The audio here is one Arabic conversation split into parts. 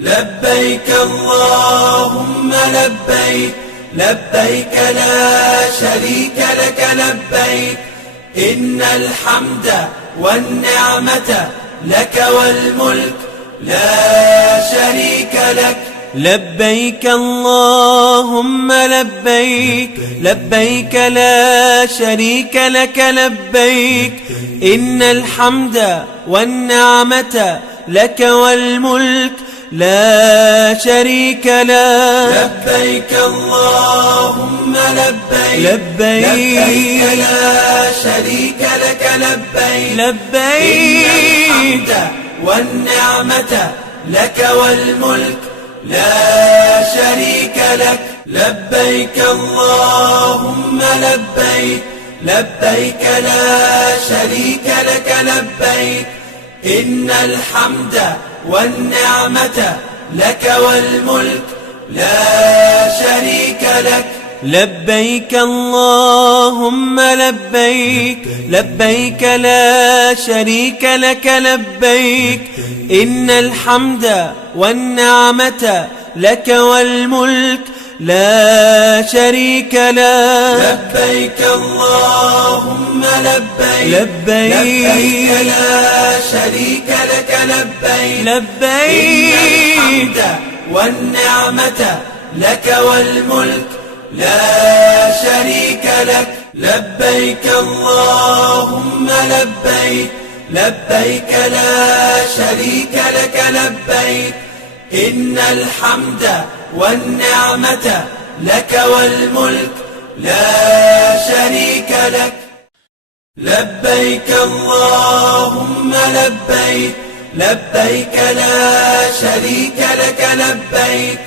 لبيك اللهم لبيك، لبيك لا شريك لك لبيك، إن الحمد والنعمة لك والملك لا شريك لك. لبيك اللهم لبيك، لبيك لا شريك لك لبيك، إن الحمد والنعمة لك والملك لا شريك لك. لبيك اللهم لبيك، لبيك لا شريك لك لبيك، لبيك إن الحمد والنعمة لك والملك لا شريك لك. لبيك اللهم لبيك، لبيك لا شريك لك لبيك، إن الحمد والنعمة لك والملك لا شريك لك. لبيك اللهم لبيك، لبيك لا شريك لك لبيك، إن الحمد والنعمة لك والملك لا شريك لك. لبيك اللهم لبيك، لبيك لا شريك لك لبيك، لبيك إن الحمد والنعمة لك والملك لا شريك لك. لبيك اللهم لبيك، لبيك لا شريك لك لبيك، إن الحمد والنعمة لك والملك لا شريك لك. لبيك اللهم لبيك، لبيك لا شريك لك لبيك،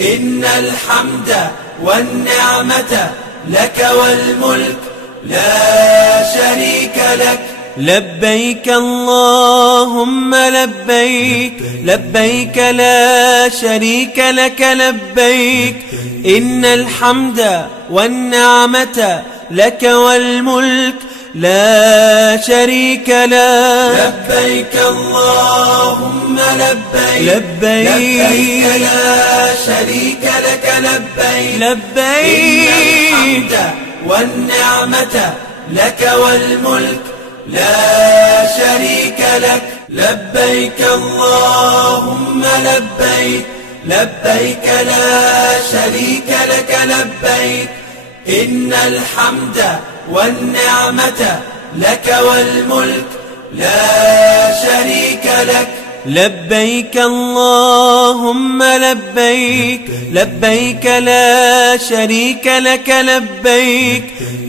إن الحمد والنعمة لك والملك لا شريك لك. لبيك اللهم لبيك، لبيك لا شريك لك لبيك، إن الحمد والنعمة لك والملك لا شريك لك. لبيك اللهم لبيك، لبيك لا شريك لك لبيك، لبيك إن الحمد والنعمة لك والملك لا شريك لك. لبيك اللهم لبيك، لبيك لا شريك لك لبيك، إن الحمد والنعمة لك والملك لا شريك لك. لبيك اللهم لبيك، لبيك لا شريك لك لبيك،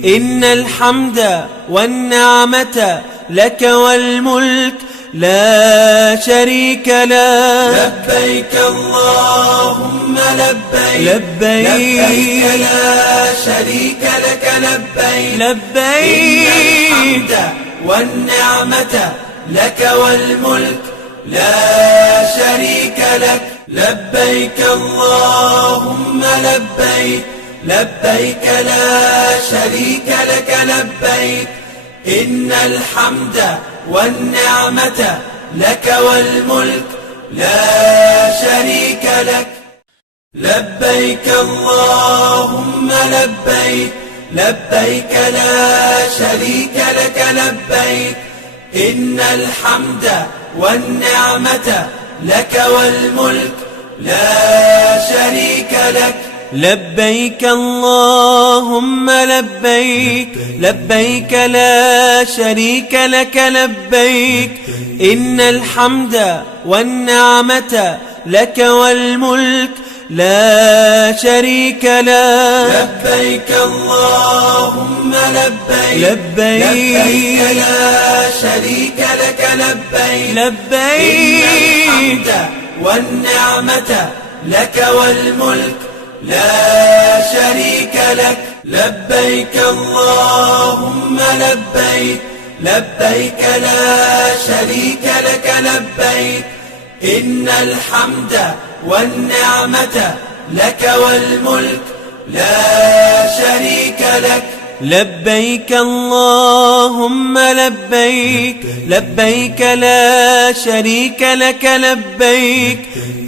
إن الحمد والنعمة لك والملك لا شريك لك. لبيك اللهم لبيك، لبيك لا شريك لك لبيك، لبيك إن الحمد والنعمة لك والملك لا شريك لك. لبيك اللهم لبيك، لبيك لا شريك لك لبيك، إن الحمد والنعمة لك والملك لا شريك لك. لبيك اللهم لبيك، لبيك لا شريك لك لبيك، إن الحمد والنعمة لك والملك لا شريك لك. لبيك اللهم لبيك، لبيك لا شريك لك لبيك، إن الحمد والنعمة لك والملك لا شريك لك. لبيك اللهم لبيك، لبيك لا شريك لك لبيك، لبيك إن الحمد والنعمة لك والملك لا شريك لك. لبيك اللهم لبيك، لبيك لا شريك لك لبيك، إن الحمد والنعمة لك والملك لا شريك لك. لبيك اللهم لبيك لبيك لا شريك لك لبيك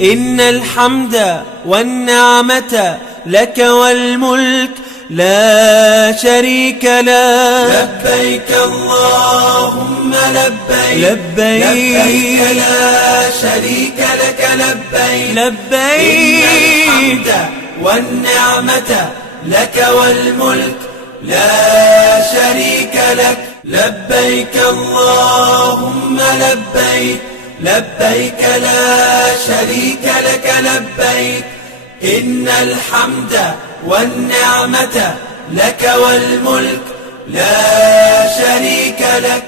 إن الحمد والنعمة لك والملك لا شريك لك لبيك اللهم لبيك لبيك لا شريك لك لبيك لبيك إن الحمد والنعمة لك والملك لا شريك لك لبيك اللهم لبيك لبيك لا شريك لك لبيك إن الحمد والنعمة لك والملك لا شريك لك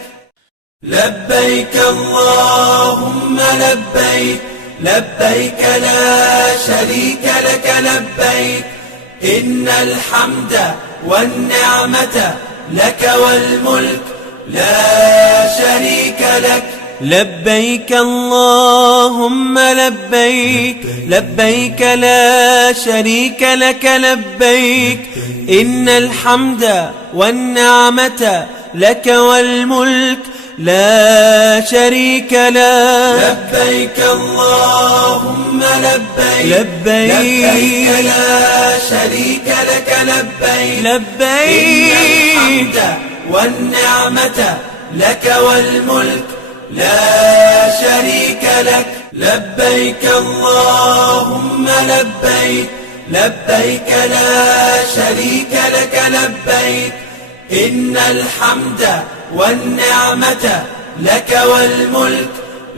لبيك اللهم لبيك لبيك لا شريك لك لبيك إن الحمد والنعمة لك والملك لا شريك لك لبيك اللهم لبيك لبيك لا شريك لك لبيك إن الحمد والنعمة لك والملك لا شريك لك لبيك اللهم لبيك لبيك لا شريك لك لبيك لبيك إن الحمد والنعمة لك والملك لا شريك لك لبيك اللهم لبيك لبيك لا شريك لك لبيك إن الحمد والنعمة لك والملك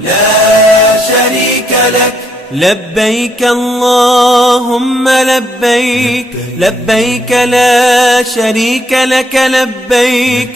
لا شريك لك لبيك اللهم لبيك لبيك لا شريك لك لبيك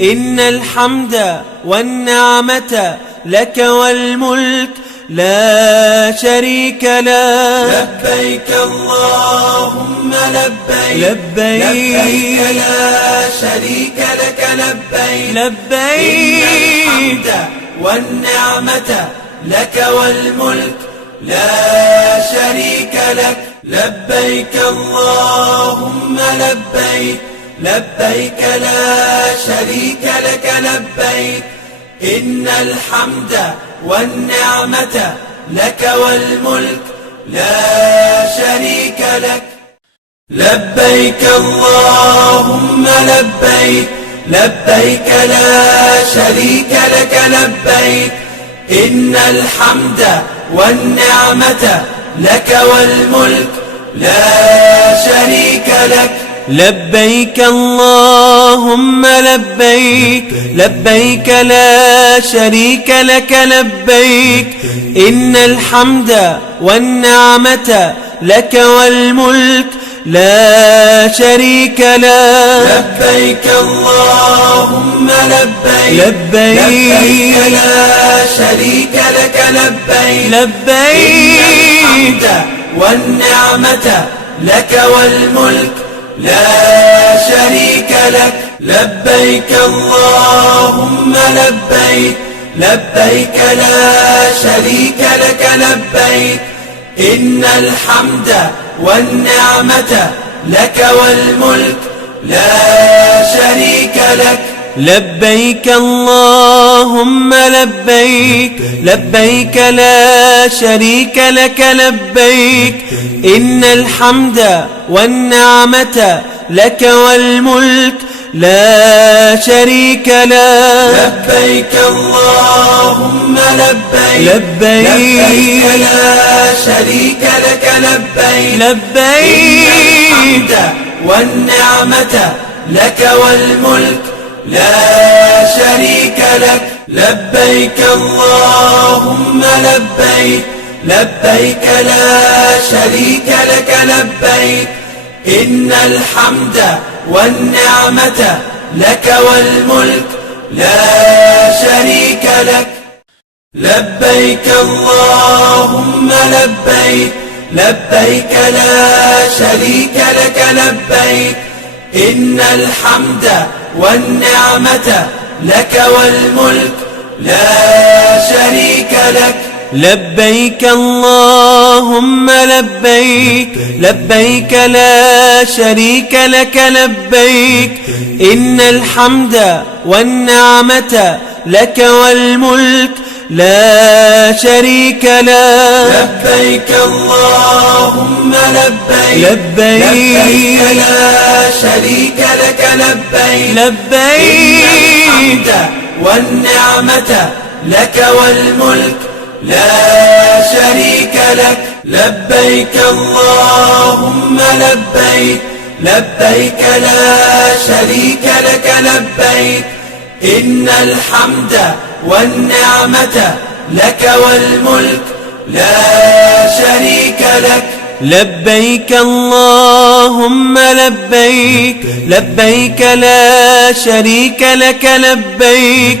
إن الحمد والنعمة لك والملك لا شريك لك لبيك اللهم لبيك لبيك لا شريك لك لبيك لبيك إن الحمد والنعمة لك والملك لا شريك لك لبيك اللهم لبيك لبيك لا شريك لك لبيك إن الحمد والنعمة لك والملك لا شريك لك لبيك اللهم لبيك لبيك لا شريك لك لبيك إن الحمد والنعمة لك والملك لا شريك لك لبيك اللهم لبيك لبيك لا شريك لك لبيك إن الحمد والنعمة لك والملك لا شريك لك لبيك اللهم لبيك لبيك لا شريك لك لبيك لبيك الحمد والنعمة لك والملك لا شريك لك لبيك اللهم لبيك لبيك لا شريك لك لبيك إن الحمد والنعمة لك والملك لا شريك لك لبيك اللهم لبيك لبيك لا شريك لك لبيك إن الحمد والنعمة لك والملك لا شريك لك لبيك اللهم لبيك لبيك لا شريك لك لبيك لبيك الحمد والنعمة لك والملك لا شريك لك لبيك اللهم لبيك لبيك لا شريك لك لبيك إن الحمد والنعمة لك والملك لا شريك لك لبيك اللهم لبيك لبيك لا شريك لك لبيك إن الحمد والنعمة لك والملك لا شريك لك لبيك اللهم لبيك لبيك لا شريك لك لبيك إن الحمد والنعمة لك والملك لا شريك لك لبيك اللهم لبيك لبيك لا شريك لك لبيك لبيك الحمد والنعمة لك والملك لا شريك لك لبيك اللهم لبيك لبيك لا شريك لك لبيك إن الحمد والنعمة لك والملك لا شريك لك لبيك اللهم لبيك لبيك لا شريك لك لبيك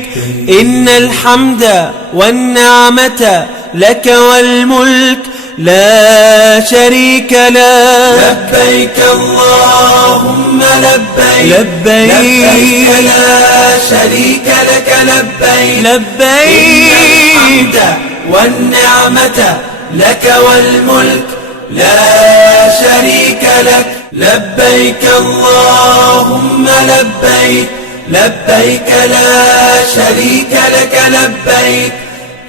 إن الحمد والنعمة لك والملك لا شريك لك لبيك اللهم لبيك لبيك لا شريك لك لبيك لبيك الحمد والنعمة لك والملك لا شريك لك لبيك اللهم لبيك لبيك لا شريك لك لبيك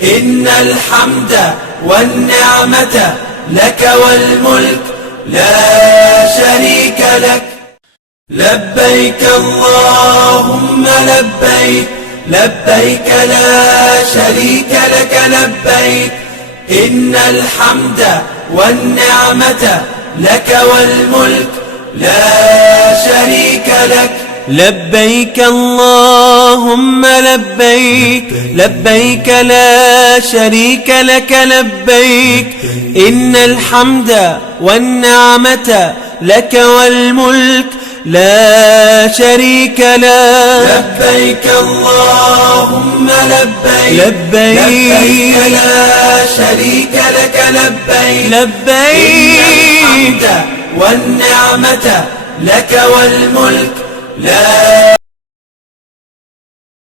إن الحمد والنعمة لك والملك لا شريك لك لبيك اللهم لبيك لبيك لا شريك لك لبيك إن الحمد والنعمة لك والملك لا شريك لك لبيك اللهم لبيك لبيك لا شريك لك لبيك إن الحمد والنعمة لك والملك لا شريك لك لبيك اللهم لبيك لبيك لا شريك لك لبيك لبيك الحمد والنعمة لك والملك لا